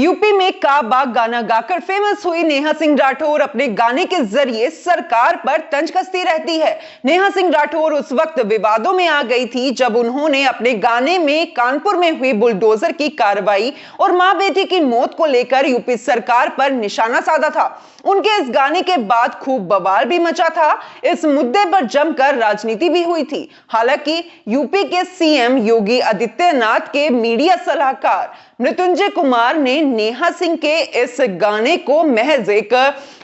UP में काबा गाना गाकर फेमस हुई नेहा सिंह राठौर अपने गाने के जरिए सरकार पर तंज कसती रहती है। नेहा सिंह राठौर उस वक्त विवादों में आ गई थी जब उन्होंने अपने गाने में कानपुर में हुई बुलडोजर की कार्रवाई और मां बेटी की मौत को लेकर यूपी सरकार पर निशाना साधा था। उनके इस गाने के बाद खूब बवाल भी मचा था। इस मुद्दे पर जमकर राजनीति भी हुई थी। हालांकि यूपी के सीएम योगी आदित्यनाथ के मीडिया सलाहकार मृत्युंजय कुमार ने नेहा सिंह के इस गाने को महज एक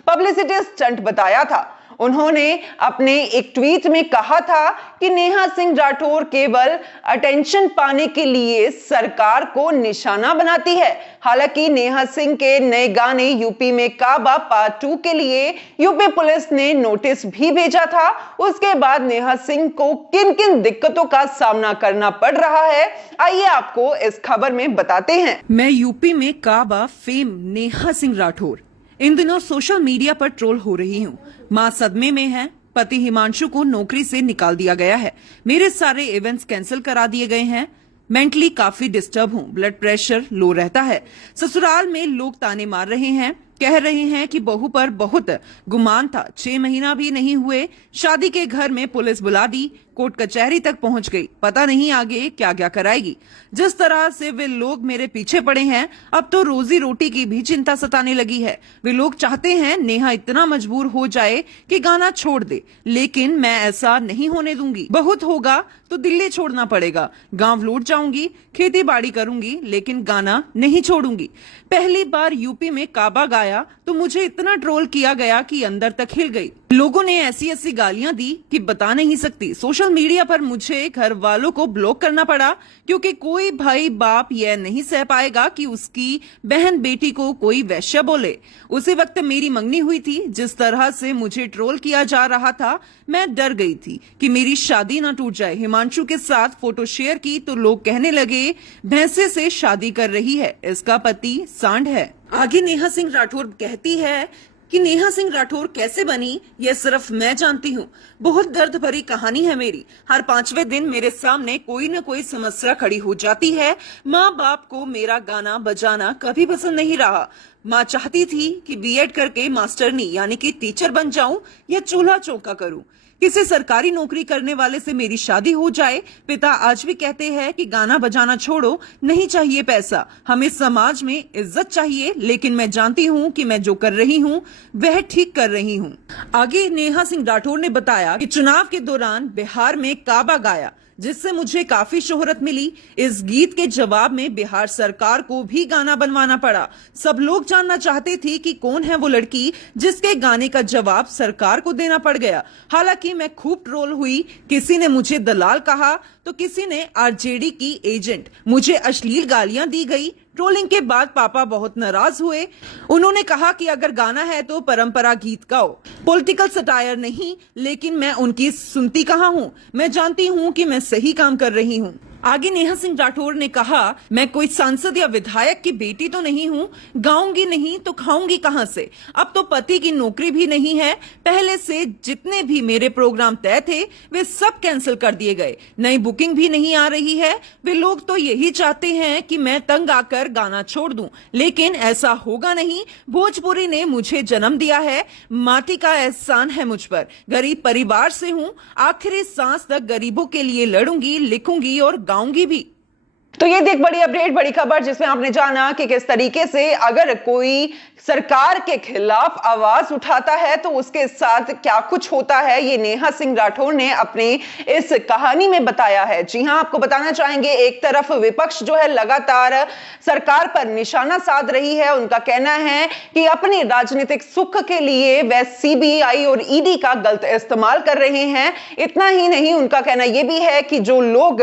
पब्लिसिटी स्टंट बताया था। उन्होंने अपने एक ट्वीट में कहा था कि नेहा सिंह राठौर केवल अटेंशन पाने के लिए सरकार को निशाना बनाती है। हालांकि नेहा सिंह के नए गाने यूपी में काबा पार्ट 2 के लिए यूपी पुलिस ने नोटिस भी भेजा था। उसके बाद नेहा सिंह को किन किन दिक्कतों का सामना करना पड़ रहा है, आइए आपको इस खबर में बताते हैं। मैं यूपी में काबा फेम नेहा सिंह राठौर इन दिनों सोशल मीडिया पर ट्रोल हो रही हूँ। मां सदमे में है। पति हिमांशु को नौकरी से निकाल दिया गया है। मेरे सारे इवेंट्स कैंसिल करा दिए गए हैं। मेंटली काफी डिस्टर्ब हूँ। ब्लड प्रेशर लो रहता है। ससुराल में लोग ताने मार रहे हैं, कह रहे हैं कि बहू पर बहुत गुमान था। 6 महीना भी नहीं हुए शादी के घर में पुलिस बुला दी, कोर्ट कचहरी तक पहुंच गई। पता नहीं आगे क्या क्या कराएगी। जिस तरह से वे लोग मेरे पीछे पड़े हैं, अब तो रोजी रोटी की भी चिंता सताने लगी है। वे लोग चाहते हैं नेहा इतना मजबूर हो जाए कि गाना छोड़ दे, लेकिन मैं ऐसा नहीं होने दूंगी। बहुत होगा तो दिल्ली छोड़ना पड़ेगा। गांव लौट जाऊंगी, खेती बाड़ी करूंगी, लेकिन गाना नहीं छोड़ूंगी। पहली बार यूपी में काबा गाया तो मुझे इतना ट्रोल किया गया कि अंदर तक हिल गई। लोगों ने ऐसी ऐसी गालियां दी कि बता नहीं सकती। सोशल मीडिया पर मुझे घर वालों को ब्लॉक करना पड़ा, क्योंकि कोई भाई बाप यह नहीं सह पाएगा कि उसकी बहन बेटी को कोई वैश्य बोले। उसी वक्त मेरी मंगनी हुई थी। जिस तरह से मुझे ट्रोल किया जा रहा था, मैं डर गई थी कि मेरी शादी ना टूट जाए। हिमांशु के साथ फोटो शेयर की तो लोग कहने लगे भैंसे से शादी कर रही है, इसका पति सांड है। आगे नेहा सिंह राठौर कहती है कि नेहा सिंह राठौर कैसे बनी यह सिर्फ मैं जानती हूँ। बहुत दर्द भरी कहानी है मेरी। हर 5वें दिन मेरे सामने कोई न कोई समस्या खड़ी हो जाती है। माँ बाप को मेरा गाना बजाना कभी पसंद नहीं रहा। माँ चाहती थी कि बीएड करके मास्टरनी यानी कि टीचर बन जाऊं या चूल्हा चौका करूं। किसी सरकारी नौकरी करने वाले से मेरी शादी हो जाए। पिता आज भी कहते हैं कि गाना बजाना छोड़ो, नहीं चाहिए पैसा, हमें समाज में इज्जत चाहिए। लेकिन मैं जानती हूँ कि मैं जो कर रही हूँ वह ठीक कर रही हूँ। आगे नेहा सिंह राठौर ने बताया कि चुनाव के दौरान बिहार में काबा गाया, जिससे मुझे काफी शोहरत मिली। इस गीत के जवाब में बिहार सरकार को भी गाना बनवाना पड़ा। सब लोग जानना चाहते थे कि कौन है वो लड़की जिसके गाने का जवाब सरकार को देना पड़ गया। हालांकि मैं खूब ट्रोल हुई। किसी ने मुझे दलाल कहा तो किसी ने आरजेडी की एजेंट। मुझे अश्लील गालियां दी गई। ट्रोलिंग के बाद पापा बहुत नाराज हुए। उन्होंने कहा कि अगर गाना है तो परंपरा गीत गाओ, पॉलिटिकल सटायर नहीं। लेकिन मैं उनकी सुनती कहाँ हूँ। मैं जानती हूँ कि मैं सही काम कर रही हूँ। आगे नेहा सिंह राठौर ने कहा, मैं कोई सांसद या विधायक की बेटी तो नहीं हूँ। गाऊंगी नहीं तो खाऊंगी कहाँ से। अब तो पति की नौकरी भी नहीं है। पहले से जितने भी मेरे प्रोग्राम तय थे वे सब कैंसिल कर दिए गए। नई बुकिंग भी नहीं आ रही है। वे लोग तो यही चाहते हैं कि मैं तंग आकर गाना छोड़ दूं, लेकिन ऐसा होगा नहीं। भोजपुरी ने मुझे जन्म दिया है। माटी का एहसान है मुझ पर। गरीब परिवार से हूँ। आखिरी सांस तक गरीबों के लिए लड़ूंगी, लिखूंगी और गाऊंगी भी। तो ये देख बड़ी अपडेट, बड़ी खबर जिसमें आपने जाना कि किस तरीके से अगर कोई सरकार के खिलाफ आवाज उठाता है तो उसके साथ क्या कुछ होता है, ये नेहा सिंह राठौर ने अपनी इस कहानी में बताया है। जी हां, आपको बताना चाहेंगे, एक तरफ विपक्ष जो है लगातार सरकार पर निशाना साध रही है। उनका कहना है कि अपने राजनीतिक सुख के लिए वह सीबीआई और ईडी का गलत इस्तेमाल कर रहे हैं। इतना ही नहीं, उनका कहना यह भी है कि जो लोग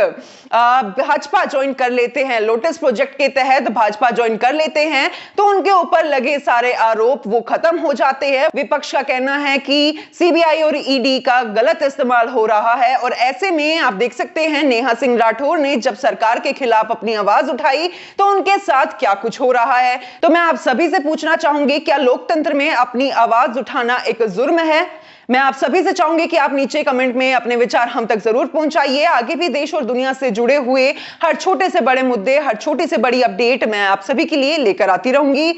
भाजपा ज्वाइन कर लेते हैं, लोटस प्रोजेक्ट के तहत भाजपा ज्वाइन कर लेते हैं, तो उनके ऊपर लगे सारे आरोप वो खत्म हो जाते हैं। विपक्ष का कहना है कि सीबीआई और ईडी का गलत इस्तेमाल हो रहा है। और ऐसे में आप देख सकते हैं नेहा सिंह राठौर ने जब सरकार के खिलाफ अपनी आवाज उठाई तो उनके साथ क्या कुछ हो रहा है। तो मैं आप सभी से पूछना चाहूंगी, क्या लोकतंत्र में अपनी आवाज उठाना एक जुर्म है? मैं आप सभी से चाहूंगी कि आप नीचे कमेंट में अपने विचार हम तक जरूर पहुंचाइए। आगे भी देश और दुनिया से जुड़े हुए हर छोटे से बड़े मुद्दे, हर छोटी से बड़ी अपडेट मैं आप सभी के लिए लेकर आती रहूंगी।